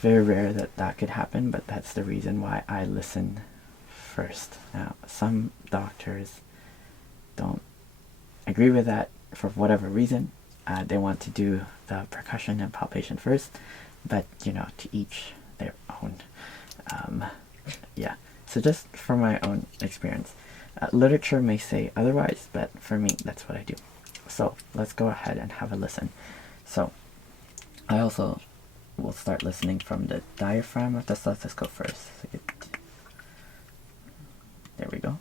very rare that that could happen, but that's the reason why I listen first. Now, some doctors don't agree with that for whatever reason. They want to do the percussion and palpation first, but you know, to each their own. Yeah, so just from my own experience. Literature may say otherwise, but for me, that's what I do. So let's go ahead and have a listen. So I also will start listening from the diaphragm of the stethoscope first. There we go.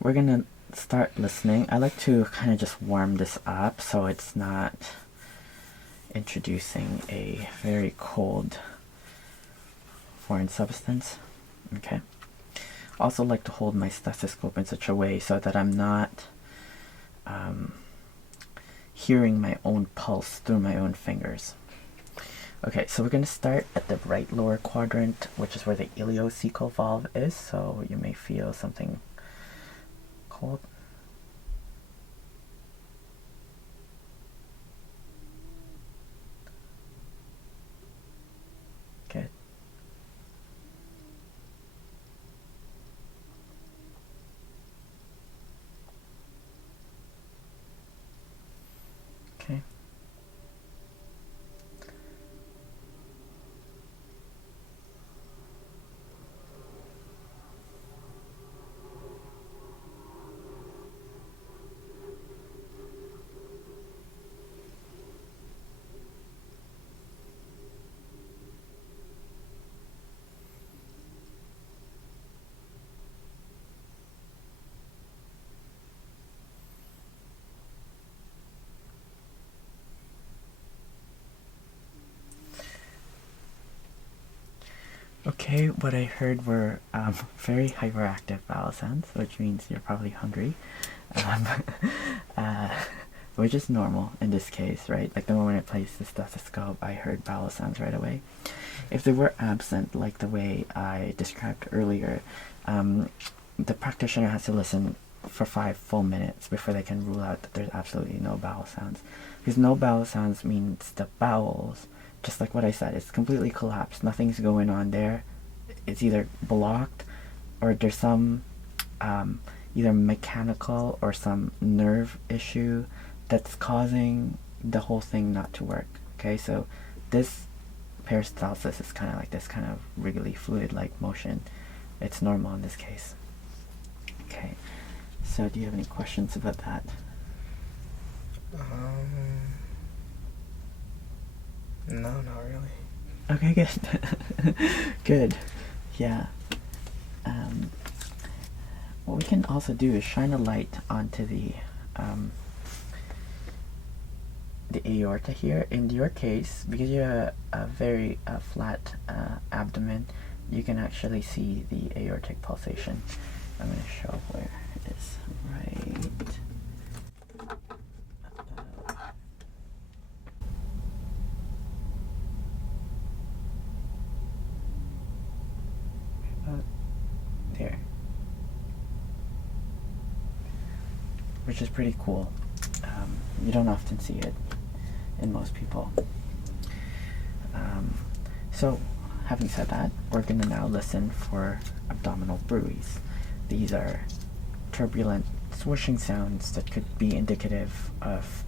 We're gonna start listening. I like to kind of just warm this up so it's not introducing a very cold foreign substance. Okay. Also like to hold my stethoscope in such a way so that I'm not hearing my own pulse through my own fingers. Okay, so we're going to start at the right lower quadrant, which is where the ileocecal valve is, so you may feel something cold. Good. Okay. Okay, what I heard were very hyperactive vowel sounds, which means you're probably hungry, which is normal in this case, right? Like the moment I placed the stethoscope, I heard vowel sounds right away. If they were absent, like the way I described earlier, the practitioner has to listen for 5 full minutes before they can rule out that there's absolutely no vowel sounds. Because no vowel sounds means the vowels, just like what I said, it's completely collapsed. Nothing's going on there. It's either blocked or there's some either mechanical or some nerve issue that's causing the whole thing not to work. Okay, so this peristalsis is kind of like this kind of wriggly fluid-like motion. It's normal in this case. Okay, so do you have any questions about that? No, not really. Okay, good. Good. Yeah. What we can also do is shine a light onto the aorta here. In your case, because you have a very flat abdomen, you can actually see the aortic pulsation. I'm going to show where it is. Right. There. Which is pretty cool. You don't often see it in most people. So, having said that, we're going to now listen for abdominal bruits. These are turbulent swooshing sounds that could be indicative of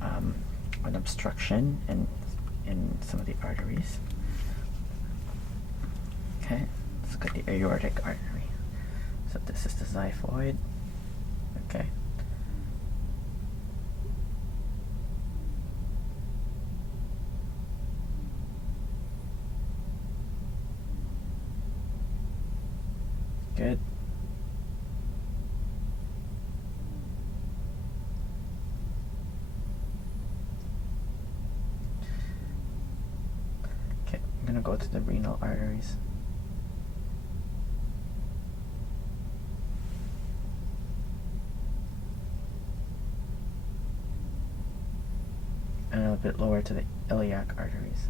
an obstruction in some of the arteries. Okay, let's look at the aortic artery. So this is the xiphoid. Okay. Good. Okay, I'm gonna go to the renal arteries. And a little bit lower to the iliac arteries.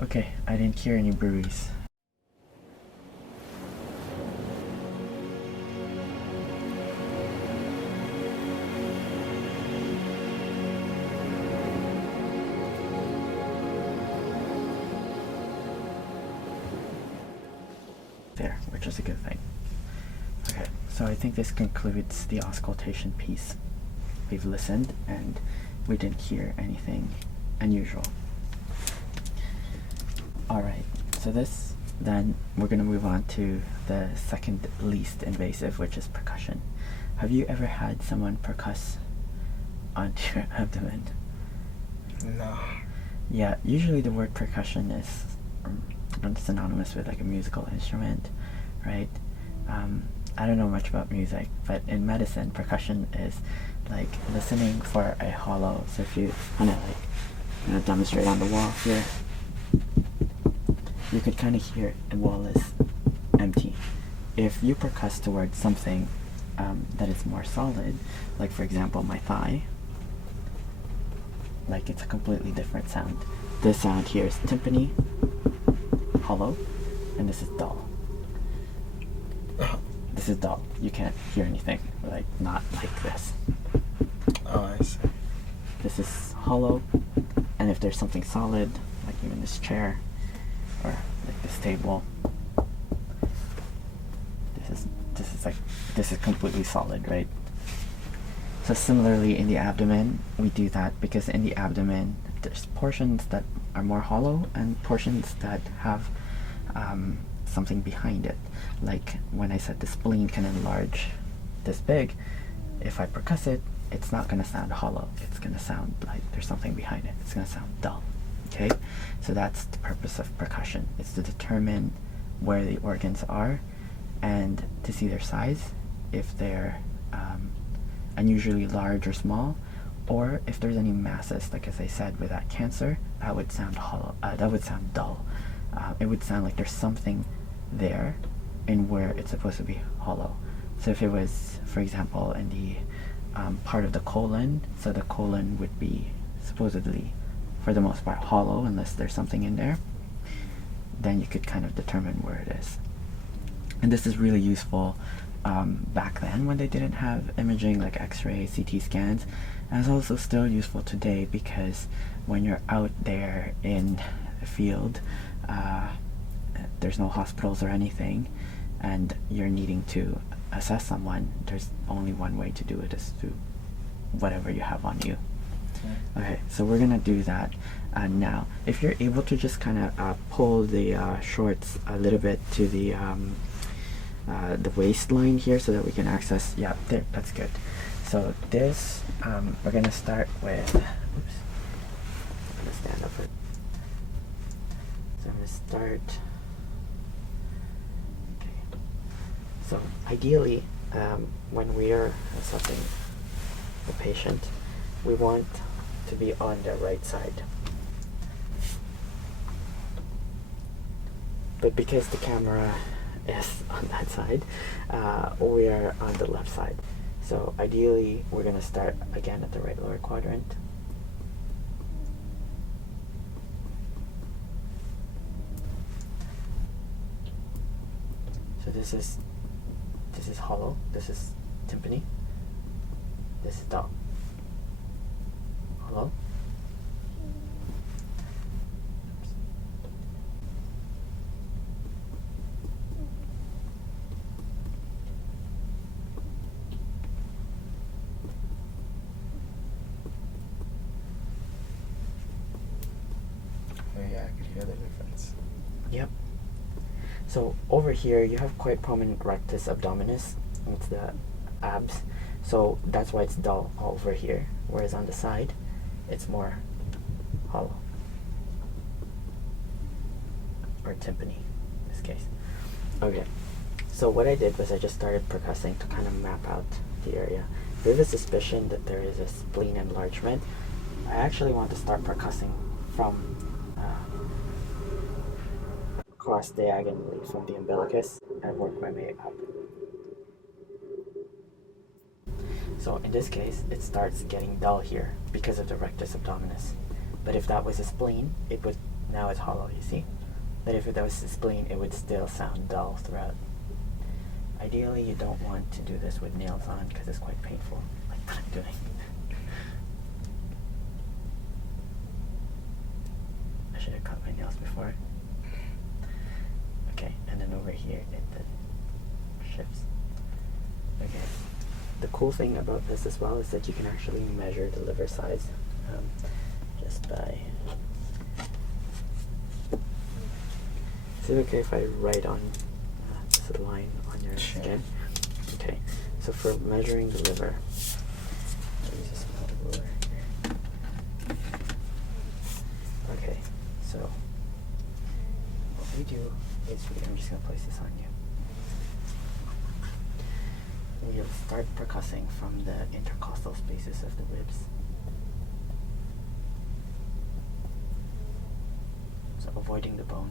Okay, I didn't hear any breweries. There, which is a good thing. Okay, so I think this concludes the auscultation piece. We've listened and we didn't hear anything unusual. Alright, so then we're going to move on to the second least invasive, which is percussion. Have you ever had someone percuss onto your abdomen? No. Yeah, usually the word percussion is synonymous with like a musical instrument, right? I don't know much about music, but in medicine, percussion is like listening for a hollow. So if you kind of like, I'm gonna demonstrate on the wall here, you could kind of hear the wall is empty. If you percuss towards something that is more solid, like for example my thigh, like it's a completely different sound. This sound here is tympani, hollow, and this is dull. This is dull. You can't hear anything, like not like this. Oh, I see. This is hollow, and if there's something solid, like even this chair, or like this table, this is completely solid, right? So similarly in the abdomen, we do that because in the abdomen, there's portions that are more hollow and portions that have something behind it. Like when I said the spleen can enlarge this big, if I percuss it, it's not going to sound hollow. It's going to sound like there's something behind it. It's going to sound dull. Okay? So that's the purpose of percussion. It's to determine where the organs are and to see their size, if they're unusually large or small, or if there's any masses, like as I said with that cancer, that would sound hollow. That would sound dull. It would sound like there's something there in where it's supposed to be hollow. So if it was, for example, in the part of the colon, so the colon would be supposedly, for the most part, hollow unless there's something in there, then you could kind of determine where it is. And this is really useful back then when they didn't have imaging like x-ray, CT scans, and it's also still useful today because when you're out there in the field, there's no hospitals or anything, and you're needing to assess someone, there's only one way to do it, is through whatever you have on you. Okay, so we're gonna do that now. If you're able to just kind of pull the shorts a little bit to the waistline here so that we can access, yeah, there, that's good. So this, we're gonna start with, oops, I'm gonna stand up it. So I'm gonna start, okay. So ideally, when we are assessing the patient, we want to be on the right side. But because the camera is on that side, we are on the left side. So ideally, we're going to start again at the right lower quadrant. So this is hollow, this is tympani, this is dull. Hollow. Oh yeah, I could hear the difference. Yep. So over here you have quite prominent rectus abdominis. It's the abs. So that's why it's dull over here. Whereas on the side, it's more hollow. Or tympani in this case. Okay. So what I did was I just started percussing to kind of map out the area. If you have a suspicion that there is a spleen enlargement, I actually want to start percussing from cross diagonally from the umbilicus and work my way up. So in this case, it starts getting dull here because of the rectus abdominis. But if that was a spleen, it would Now it's hollow, you see? But if that was the spleen, it would still sound dull throughout. Ideally, you don't want to do this with nails on because it's quite painful, like what I'm doing. I should have cut my nails before. Okay, and then over here it shifts. Okay. The cool thing about this as well is that you can actually measure the liver size just by. Is it okay if I write on this line on your skin? Okay. So for measuring the liver, let me just small ruler here. Okay. So what we do is I'm just gonna place this on you. We'll start percussing from the intercostal spaces of the ribs. So avoiding the bone.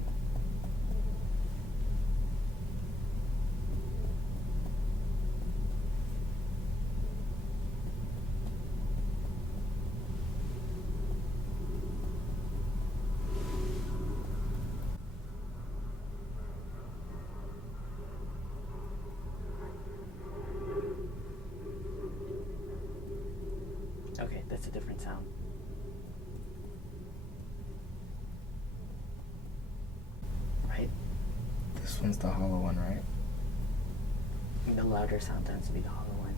Okay, that's a different sound. Right? This one's the hollow one, right? The louder sound tends to be the hollow one.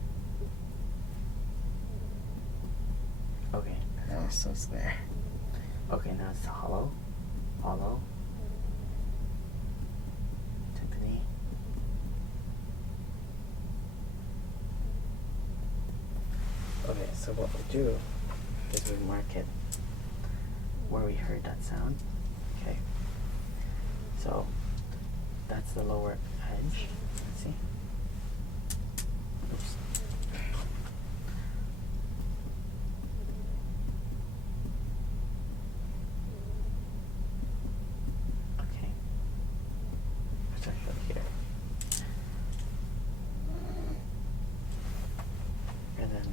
Okay. Oh, so it's there. Okay, now it's the hollow. Hollow. Timpani. Okay, so what we do is we mark it where we heard that sound. Okay. So that's the lower edge. Let's see. Oops. Okay. Let's actually here. And then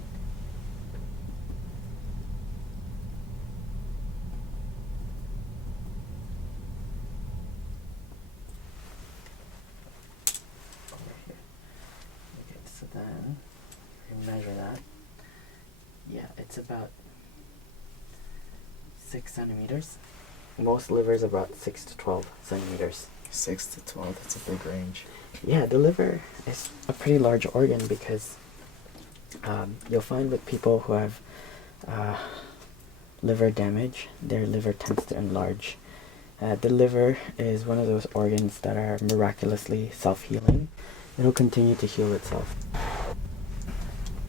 over here. Okay, so then we measure that. Yeah, it's about 6 centimeters. Most livers are about 6 to 12 centimeters. 6 to 12, that's a big range. Yeah, the liver is a pretty large organ because you'll find with people who have liver damage, their liver tends to enlarge. The liver is one of those organs that are miraculously self-healing. It'll continue to heal itself.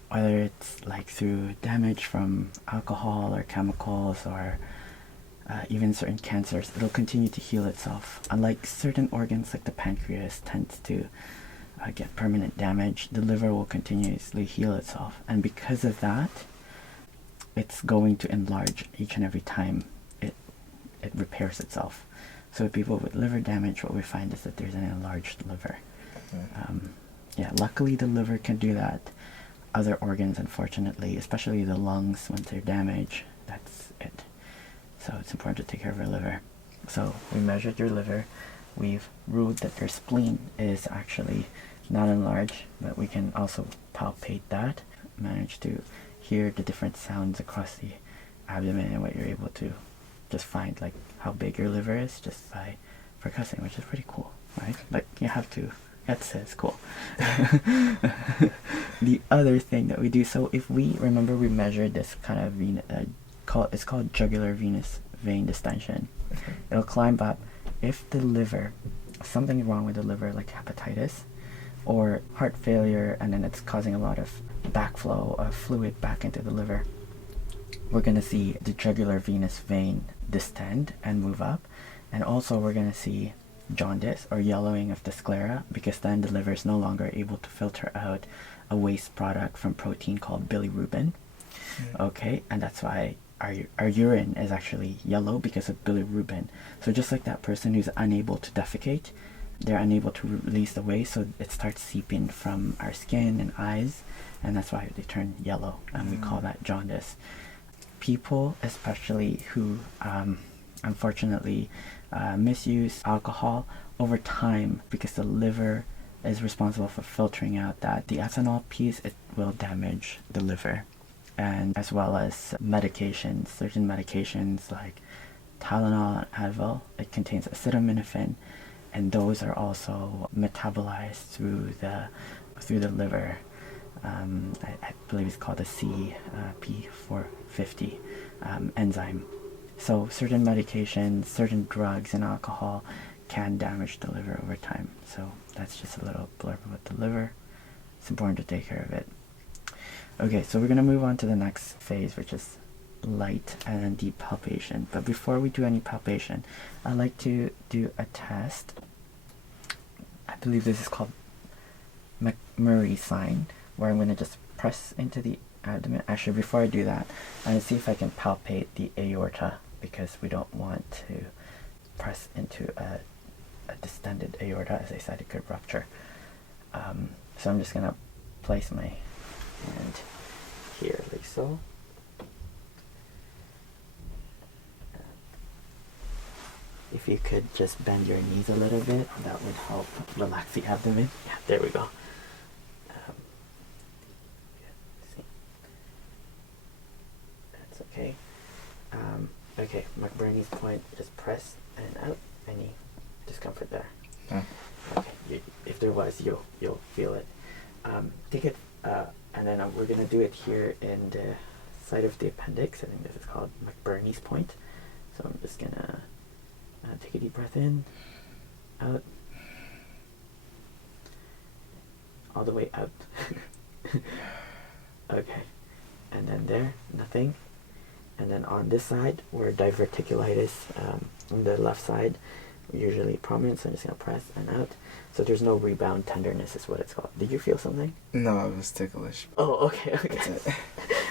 Whether it's like through damage from alcohol or chemicals or even certain cancers, it'll continue to heal itself. Unlike certain organs like the pancreas tends to get permanent damage, the liver will continuously heal itself. And because of that, it's going to enlarge each and every time it repairs itself. So with people with liver damage, what we find is that there's an enlarged liver. Yeah, luckily the liver can do that. Other organs, unfortunately, especially the lungs, once they're damaged, that's it. So it's important to take care of your liver. So we measured your liver. We've ruled that your spleen is actually not enlarged, but we can also palpate that. Manage to hear the different sounds across the abdomen and what you're able to just find, like how big your liver is just by percussing, which is pretty cool, right? Like you have to say it's cool. The other thing that we do, so if we remember, we measured this kind of it's called jugular venous vein distension. It'll climb up if the liver, something wrong with the liver, like hepatitis or heart failure, and then it's causing a lot of backflow of fluid back into the liver. We're going to see the jugular venous vein distend and move up, and also we're going to see jaundice or yellowing of the sclera, because then the liver is no longer able to filter out a waste product from protein called bilirubin. Okay, and that's why our urine is actually yellow because of bilirubin. So just like that person who's unable to defecate, they're unable to release the waste, so it starts seeping from our skin and eyes, and that's why they turn yellow, and we call that jaundice. People, especially who, unfortunately misuse alcohol over time, because the liver is responsible for filtering out that. The ethanol piece, it will damage the liver. And as well as medications, certain medications like Tylenol and Advil, it contains acetaminophen, and those are also metabolized through the liver. I believe it's called the CP450 enzyme. So certain medications, certain drugs, and alcohol can damage the liver over time. So that's just a little blurb about the liver. It's important to take care of it. Okay, so we're going to move on to the next phase, which is light and deep palpation. But before we do any palpation, I'd like to do a test. I believe this is called McMurray sign, where I'm going to just press into the abdomen. Actually, before I do that, I'm going to see if I can palpate the aorta, because we don't want to press into a distended aorta. As I said, it could rupture. So I'm just going to place my hand here, like so. If you could just bend your knees a little bit, that would help relax the abdomen. Yeah, there we go. See. That's okay. Okay, McBurney's point, just press and out. Any discomfort there? No. Okay, if there was, you'll feel it. Take it, and then we're going to do it here in the side of the appendix. I think this is called McBurney's point. So I'm just going to take a deep breath in, out, all the way out. Okay, and then there, nothing. And then on this side, where diverticulitis on the left side, usually prominent, so I'm just going to press and out. So there's no rebound tenderness is what it's called. Did you feel something? No, it was ticklish. Oh, okay. That's it.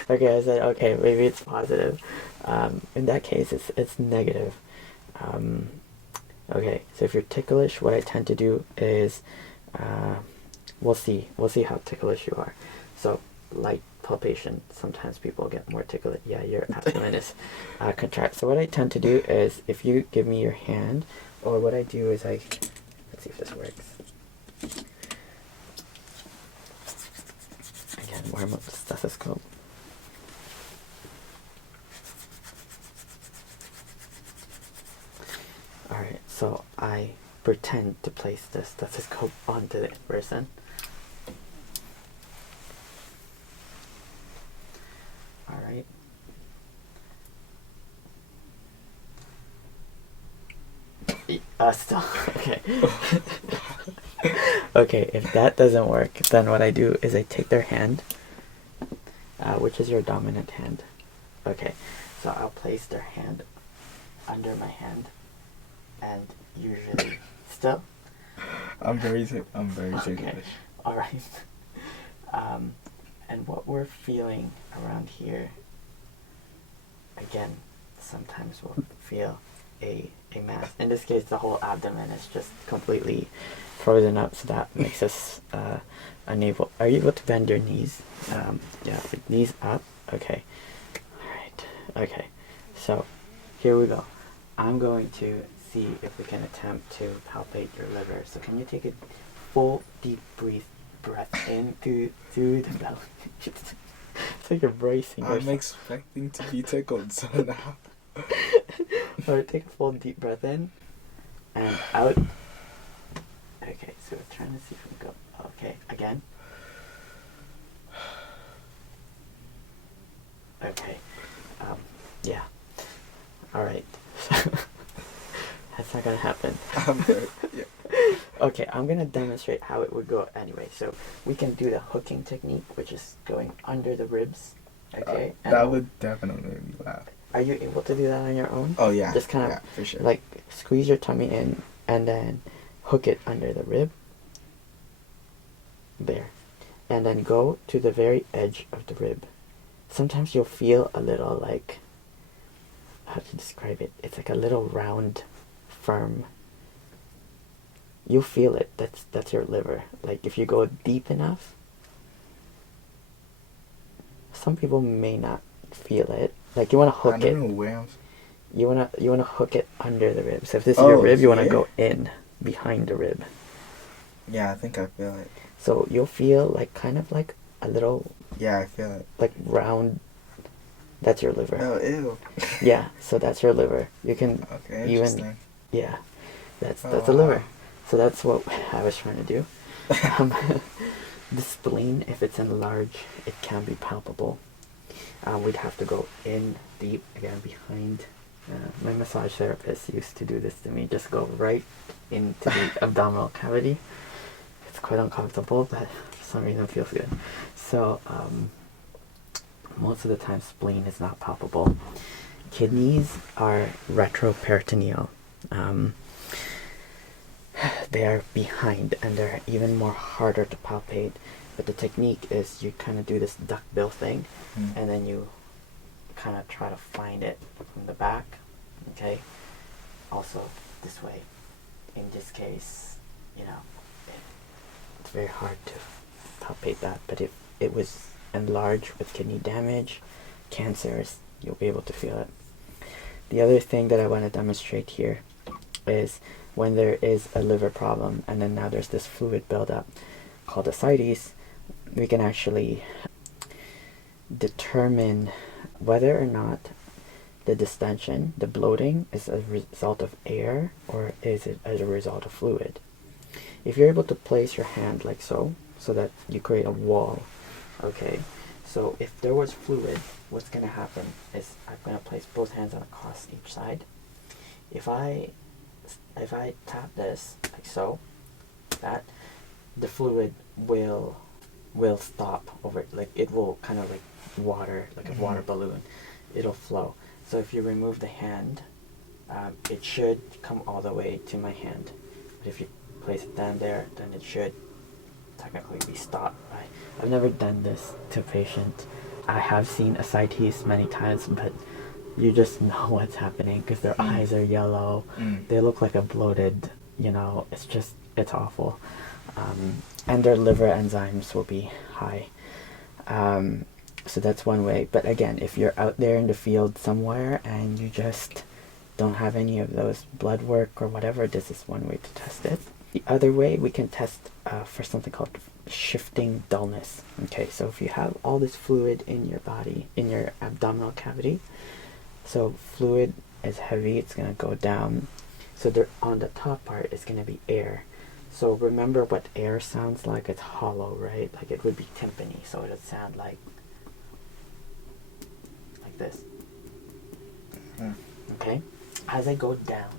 Okay, I said, okay, maybe it's positive. In that case, it's negative. Okay, so if you're ticklish, what I tend to do is, we'll see how ticklish you are. So, light palpation, sometimes people get more ticklish. Yeah, your abdomen is contract. So what I tend to do is, if you give me your hand, or what I do is let's see if this works. Again, warm up the stethoscope. Alright, so I pretend to place the stethoscope onto the person. Alright. Still, okay. Okay, if that doesn't work, then what I do is I take their hand, which is your dominant hand. Okay, so I'll place their hand under my hand, and usually still. I'm very ticklish. Okay. All right. And what we're feeling around here, again, sometimes we'll feel a mass. In this case, the whole abdomen is just completely frozen up, so that makes us unable. Are you able to bend your knees? Yeah, knees up. Okay. All right. Okay. So here we go. I'm going to see if we can attempt to palpate your liver. So can you take a full deep breath in through the belly? It's like you're bracing yourself. I'm expecting to be tickled, so now. Alright, take a full deep breath in and out. Okay, so we're trying to see if we can go. Okay, again. Okay. Yeah. Alright. That's not gonna happen. Yeah. Okay, I'm gonna demonstrate how it would go anyway. So we can do the hooking technique, which is going under the ribs. Okay. That would definitely make me laugh. Are you able to do that on your own? Oh yeah. Just kind of for sure. like squeeze your tummy in and then hook it under the rib. There. And then go to the very edge of the rib. Sometimes you'll feel a little like, how to describe it? It's like a little round, firm. You'll feel it. That's your liver. Like if you go deep enough, some people may not feel it. Like you want to hook it. I don't know where you wanna hook it under the rib. So if this is your rib, you wanna here? go in behind the rib. Yeah, I think I feel it. So you'll feel like kind of like a little Yeah, I feel it. like round. That's your liver. Oh, ew. Yeah, so that's your liver. You can Okay, even interesting. yeah, that's Oh, the liver. wow. So that's what I was trying to do. Um, the spleen, if it's enlarged, it can be palpable. We'd have to go in deep again behind. My massage therapist used to do this to me. Just go right into the abdominal cavity. It's quite uncomfortable, but for some reason it feels good. So most of the time, spleen is not palpable. Kidneys are retroperitoneal. They are behind, and they're even more harder to palpate. But the technique is you kind of do this duckbill thing, and then you kind of try to find it from the back. Okay. Also, this way. In this case, it's very hard to palpate that. But if it was enlarged with kidney damage, cancers, you'll be able to feel it. The other thing that I want to demonstrate here is when there is a liver problem and then now there's this fluid buildup called ascites, we can actually determine whether or not the distension, the bloating, is a result of air or is it as a result of fluid. If you're able to place your hand like so that you create a wall, okay, so if there was fluid, what's going to happen is I'm going to place both hands on across each side. If I tap this like so, that the fluid will stop over, like it will kind of like water, like a water balloon. It'll flow. So if you remove the hand, it should come all the way to my hand. But if you place it down there, then it should technically be stopped. I've never done this to a patient. I have seen ascites many times, but you just know what's happening because their eyes are yellow. They look like a bloated, it's awful. And their liver enzymes will be high. So that's one way. But again, if you're out there in the field somewhere and you just don't have any of those blood work or whatever, this is one way to test it. The other way, we can test for something called shifting dullness. Okay, so if you have all this fluid in your body, in your abdominal cavity, so fluid is heavy, it's going to go down. So on the top part is going to be air. So remember what air sounds like? It's hollow, right? Like it would be timpani, so it would sound like this. Okay? As I go down,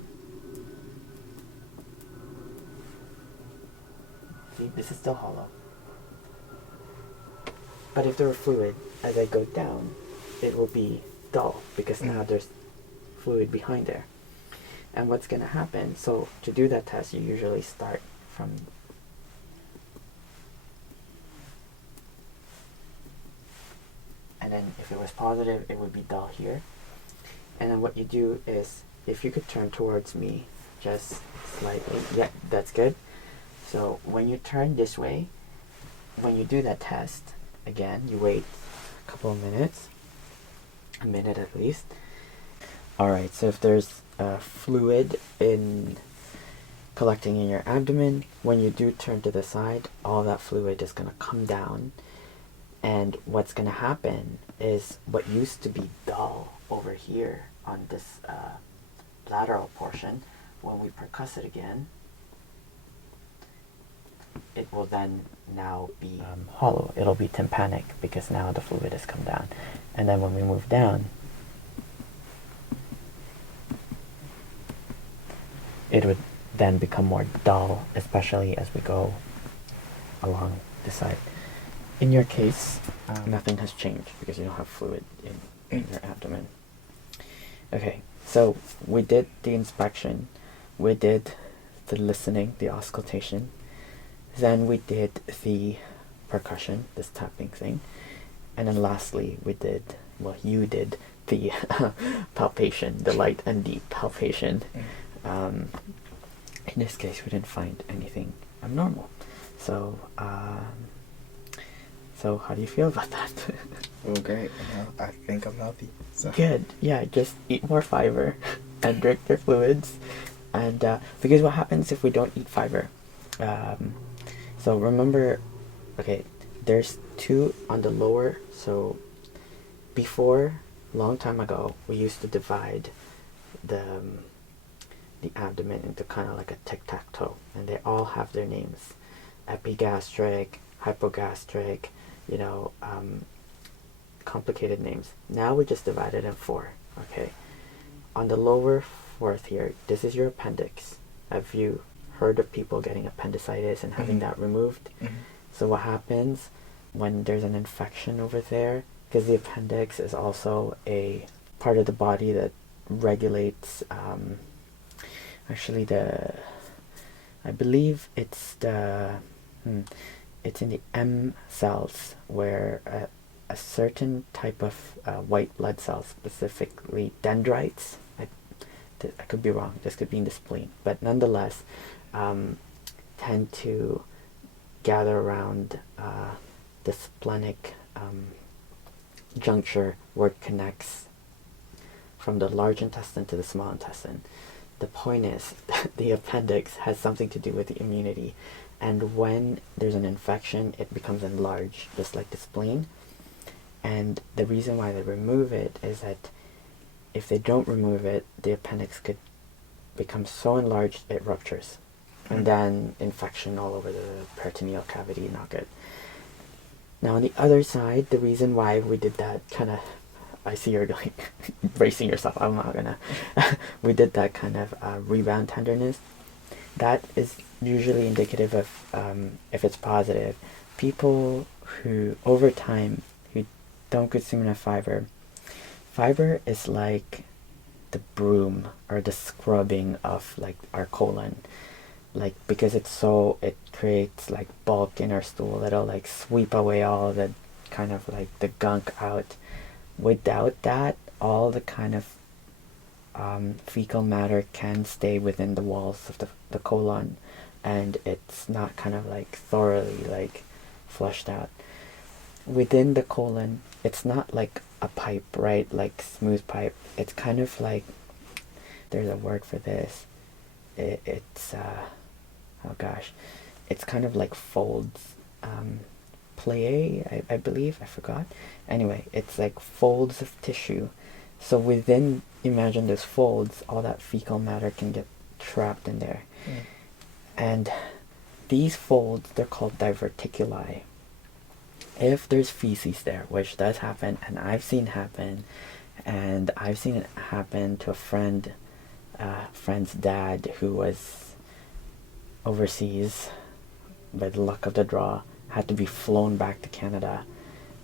see, this is still hollow. But if there were fluid, as I go down, it will be dull because now there's fluid behind there. And what's going to happen, so to do that test, you usually start from and then if it was positive, it would be dull here. And then what you do is, if you could turn towards me just slightly, yeah, that's good. So when you turn this way, when you do that test, again, you wait a couple of minutes, a minute at least. Alright, so if there's fluid collecting in your abdomen, when you do turn to the side, all that fluid is going to come down. And what's going to happen is what used to be dull over here on this lateral portion, when we percuss it again, it will then now be hollow. It'll be tympanic because now the fluid has come down. And then when we move down, it would then become more dull, especially as we go along the side. In your case, nothing has changed because you don't have fluid in your abdomen. Okay, so we did the inspection, we did the listening, the auscultation, then we did the percussion, this tapping thing, and then lastly you did the palpation, the light and deep palpation. In this case, we didn't find anything abnormal. So So how do you feel about that? Well, great. I think I'm healthy. So. Good. Yeah, just eat more fiber and drink your fluids. And because what happens if we don't eat fiber? So remember, okay, there's two on the lower. So before, long time ago, we used to divide the abdomen into kind of like a tic-tac-toe, and they all have their names: epigastric, hypogastric, you know, complicated names. Now we just divide it in four. Okay, on the lower fourth here, this is your appendix. Have you heard of people getting appendicitis and having that removed? So what happens when there's an infection over there, because the appendix is also a part of the body that regulates actually I believe it's it's in the M cells, where a certain type of white blood cells, specifically dendrites, I could be wrong, this could be in the spleen, but nonetheless tend to gather around the splenic juncture where it connects from the large intestine to the small intestine. The point is, the appendix has something to do with the immunity, and when there's an infection, it becomes enlarged, just like the spleen. And the reason why they remove it is that if they don't remove it, the appendix could become so enlarged it ruptures, and then infection all over the peritoneal cavity, not good. Now on the other side, the reason why we did that kind of, I see you're like bracing yourself, I'm not gonna, we did that kind of rebound tenderness. That is usually indicative of, if it's positive, people who over time who don't consume enough fiber. Fiber is like the broom or the scrubbing of like our colon, like because it creates like bulk in our stool. It'll like sweep away all the kind of like the gunk out. Without that, all the kind of fecal matter can stay within the walls of the colon, and it's not kind of like thoroughly like flushed out. Within the colon, it's not like a pipe, right? Like smooth pipe. It's kind of like, there's a word for this. It's oh gosh, it's kind of like folds. Plie, I believe, I forgot. Anyway, it's like folds of tissue. So within, imagine those folds, all that fecal matter can get trapped in there. And these folds, they're called diverticuli. If there's feces there, which does happen, and I've seen happen, and I've seen it happen to a friend's dad who was overseas, by the luck of the draw, had to be flown back to Canada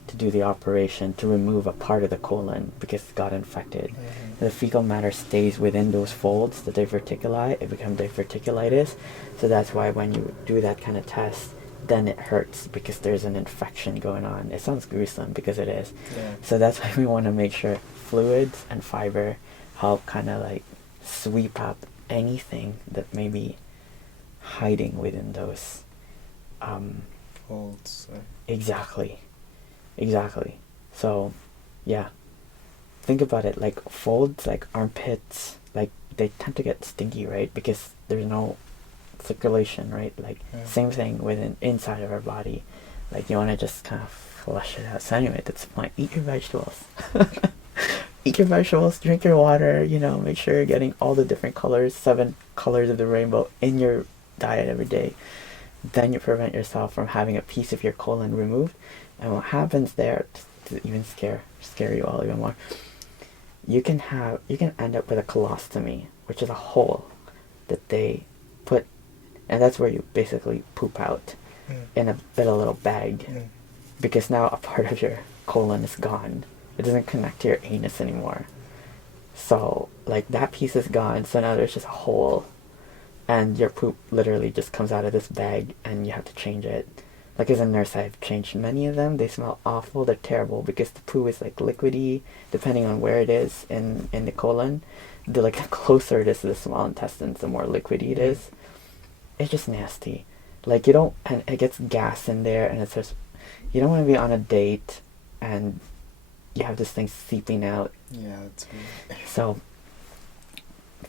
to do the operation to remove a part of the colon because it got infected. The fecal matter stays within those folds, the diverticuli. It becomes diverticulitis. So that's why when you do that kind of test, then it hurts because there's an infection going on. It sounds gruesome because it is. So that's why we want to make sure fluids and fiber help kind of like sweep up anything that may be hiding within those folds. Exactly. So yeah, think about it, like folds, like armpits, like they tend to get stinky, right? Because there's no circulation, right? Like same thing within inside of our body. Like you want to just kind of flush it out. So anyway, that's the point. Eat your vegetables. Eat your vegetables, drink your water, you know, make sure you're getting all the different colors, 7 colors of the rainbow in your diet every day. Then you prevent yourself from having a piece of your colon removed. And what happens there, to even scare you all even more, you can end up with a colostomy, which is a hole that they put, and that's where you basically poop out in a little bag, because now a part of your colon is gone. It doesn't connect to your anus anymore. So like that piece is gone, so now there's just a hole, and your poop literally just comes out of this bag and you have to change it. Like as a nurse, I've changed many of them. They smell awful. They're terrible because the poo is like liquidy, depending on where it is in the colon. The closer it is to the small intestines, the more liquidy it is. It's just nasty. Like you don't, and it gets gas in there, and it's just, you don't want to be on a date and you have this thing seeping out. Yeah, that's weird. So,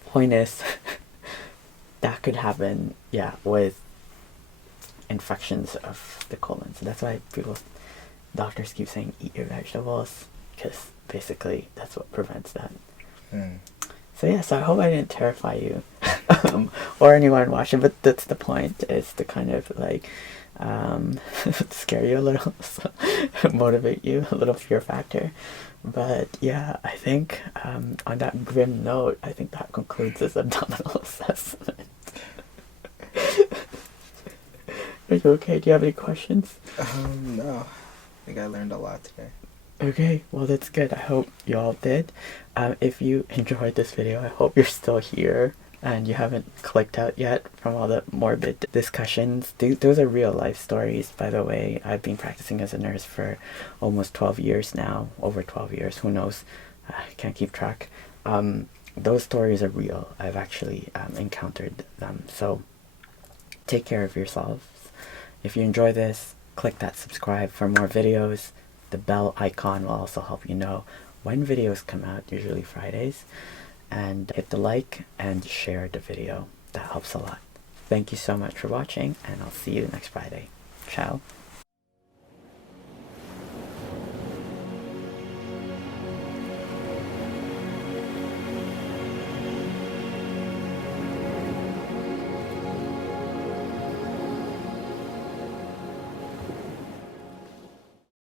point is, that could happen, yeah, with infections of the colon. So that's why doctors keep saying eat your vegetables, because basically that's what prevents that. So yeah, so I hope I didn't terrify you or anyone watching, but that's the point, is to kind of like scare you a little, so motivate you, a little fear factor. But yeah, I think on that grim note, I think that concludes this abdominal assessment. Are you okay? Do you have any questions? No. I think I learned a lot today. Okay, well that's good. I hope you all did. If you enjoyed this video, I hope you're still here and you haven't clicked out yet from all the morbid discussions. Those are real life stories, by the way. I've been practicing as a nurse for almost 12 years now, over 12 years, who knows? I can't keep track. Those stories are real. I've actually encountered them. So take care of yourselves. If you enjoy this, click that subscribe for more videos. The bell icon will also help you know when videos come out, usually Fridays. And hit the like and share the video. That helps a lot. Thank you so much for watching, and I'll see you next Friday. Ciao.